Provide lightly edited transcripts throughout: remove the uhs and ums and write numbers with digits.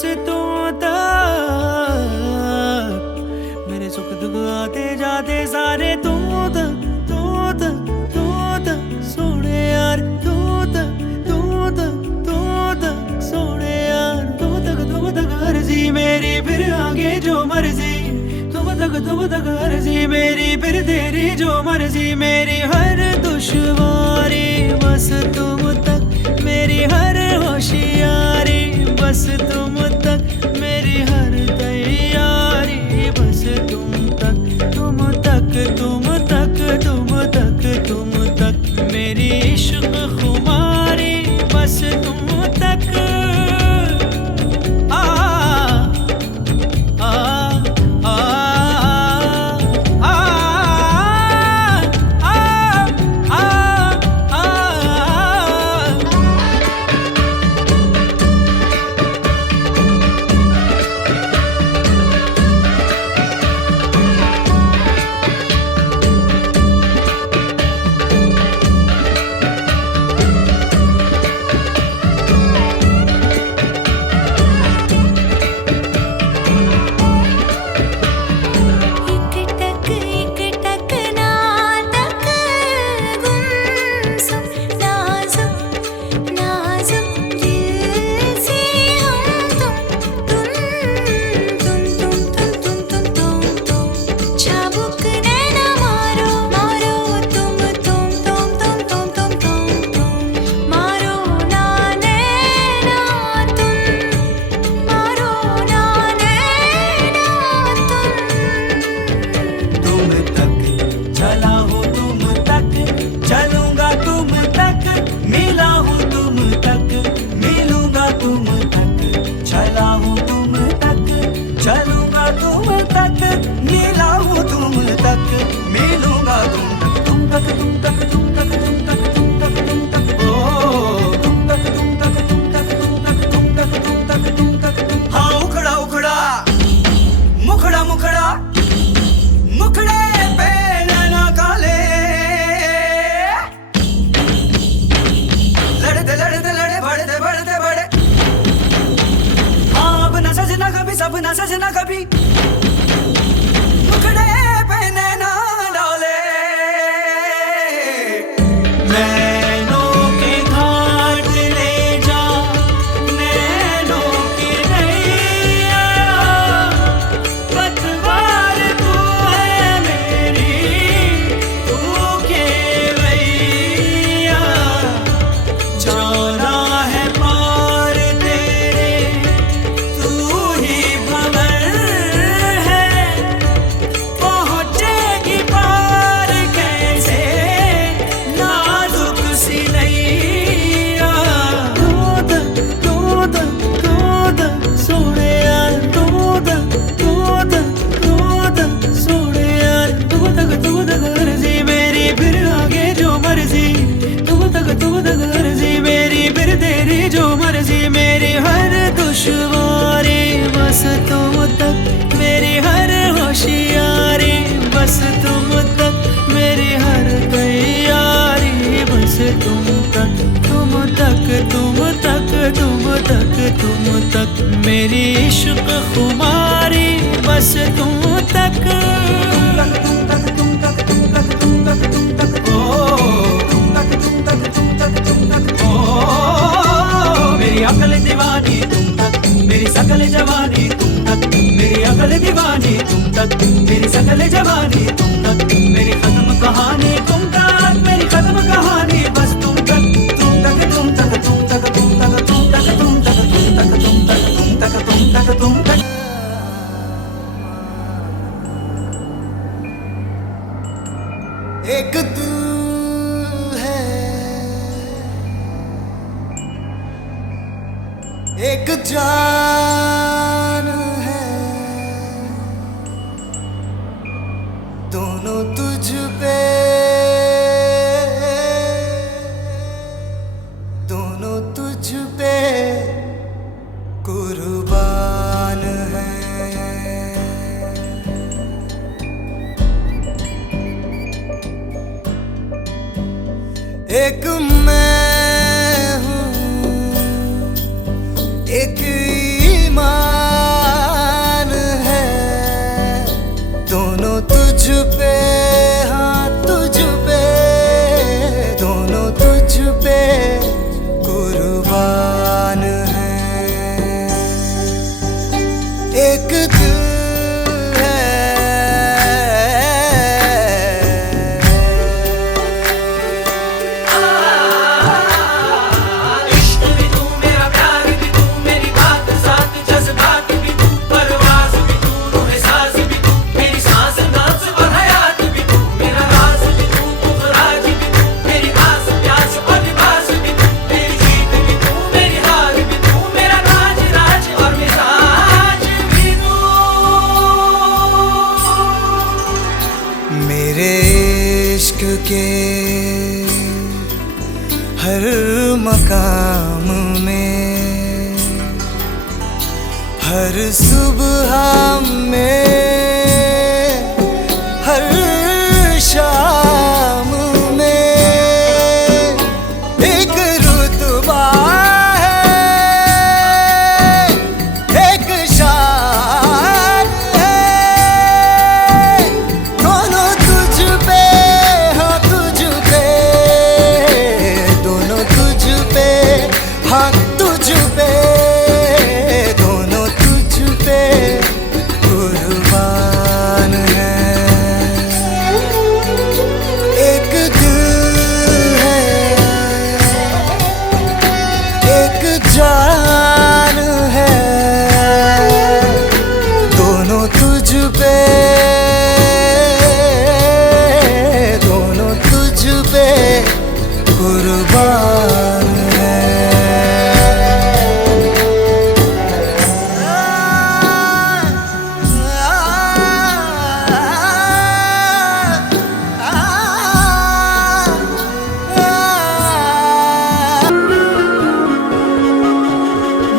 बस तुम तक। मेरे सुख दुख आते जाते सारे तू तक, तू तक, तू तक सोने यार, तू तक, तू तक, तू तक सोने यार, तू तक अर्जी मेरी, फिर आगे जो मर्जी। तुम तक अर्जी मेरी, फिर तेरी जो मर्जी। मेरी हर दुश्वारी बस तुम तक, मेरी हर होशियारी बस तुम तक, मेरी हर तैयारी बस तुम तक। तुम तक, तुम तक, तुम तक, तुम तक मेरी इश्क खुमारी बस तुम तक। आ आ आ सपना सजना कभी मुखड़े पे नैना डाले। नैनों के घाट ले जा, नैनों की नैया, पतवार तू है मेरी, तू केवैया। जाना है पार तेरे, तू ही दुश्वारी बस तुम तक, मेरी हर होशियारी बस तुम तक, मेरी हर तैयारी बस तुम तक। तुम तक, तुम तक, तुम तक, तुम तक मेरी इश्क खुमारी बस तुम तक। मेरी अकल दीवानी तुम तक, मेरी सकल जवानी तुम तक, मेरी अकल दीवानी तुम तक, मेरी सकल जवानी तुम तक, मेरी खत्म कहानी तुम तक, मेरी खत्म कहानी बस तुम तक। तुम तक, तुम तक, तुम तक, तुम तक, तुम तक, तुम तक, तुम तक, तुम तक, तुम तक, तुम तक, तुम तक। एक तू है, एक जान है, दोनों तुझ पे, दोनों तुझ पे कुर्बान है। एक मैं हूँ, एक ईमान एक दिल है। इश्क भी तू, मेरा प्यार भी तू, मेरी बात साथ जज्बात भी तू, परवाज़ भी तू, रूह साज़ भी तू, मेरी सांस नाज़ और हयात भी तू, मेरा राज़ भी तू, पुख़राज भी तू, मेरी आस प्यास और लिबास भी तू, मेरी जीत भी तू, मेरी हार भी तू, मेरा राज राज और मिजाज भी तू। मेरे इश्क के हर मकाम में, हर सुबह में, हर शाम में एक रुतबा है, एक शान है। दोनों तुझ पे, हाँ तुझ पे, दोनों तुझ पे, हाँ तुझ पे, दोनों तुझ पे कुर्बान है। एक दिल है, एक जान है, दोनों तुझ पे, दोनों तुझ पे कुर्बान है।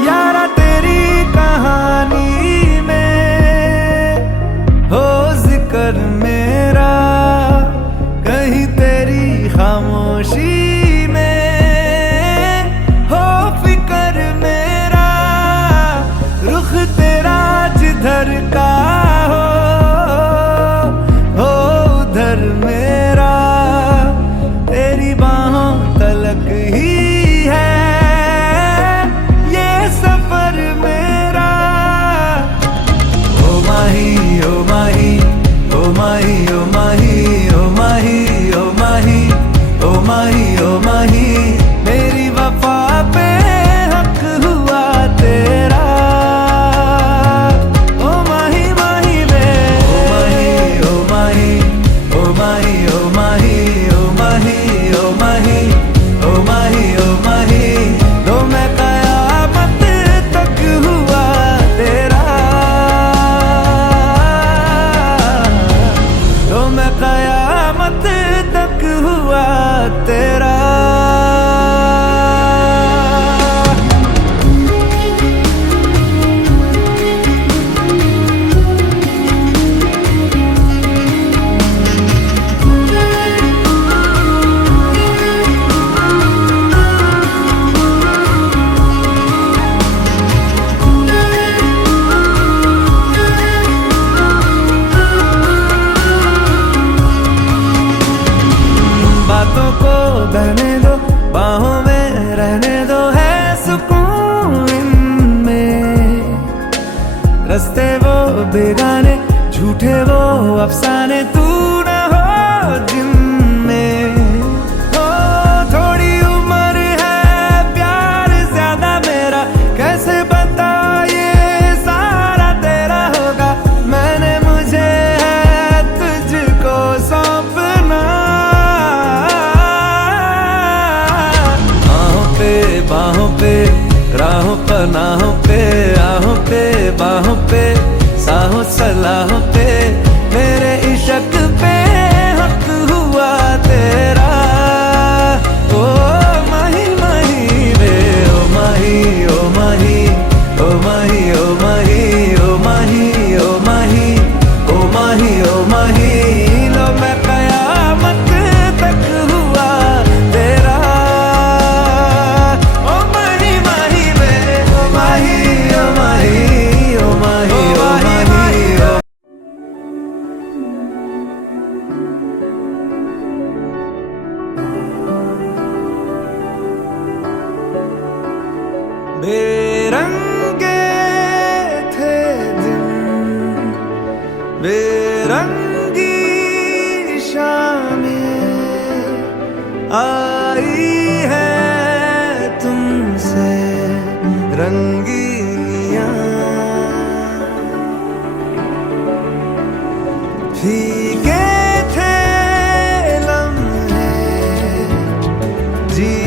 यारा तेरी कहानी में हो जिक्र मेरा, कहीं तेरी खामोशी में हो फिक्र मेरा, रुख तेरा जिधर का हो उधर मेरा, तेरी बाहों तलक ही है ये सफर मेरा। ओ माही, ओ माही, ओ माही, ओ माही, ओ माही, ओ माही, ओ माही, ओ माही, मेरी वफा पे हक हुआ तेरा। ओ माही माही वे, ओ माही, ओ माही, ओ माही, ओ माही, ओ माही, ओ माही, ओ माही, ओ माही, तो मैं कयामत तक हुआ तेरा, तो मैं कयामत तक हुआ तेरा। बातों को बहने दो, बाहों में रहने दो, है सुकून इनमें। रस्ते वो बेगाने, झूठे वो अफसाने, तू न हो जिनमें। ओ थोड़ी उम्र है, प्यार ज्यादा मेरा, कैसे बता ये सारा तेरा होगा। मैंने मुझे है तुझको सौंपना, बाहों पे, राहों पनाहों पे, आहों पे, बाहों पे, साहों सलाहों पे, मेरे इश्क पे हक हुआ तेरा। ओ माही माही वे, ओ माही, ओ माही, ओ माही, ओ माही, ओ माही, ओ माही, ओ माही, ओ माही, लो मैं कयामत तक हुआ तेरा। ओ माही माही वे, ओ माही, ओ माही, ओ माही, ओ माही, ओ बेरंगे थे जी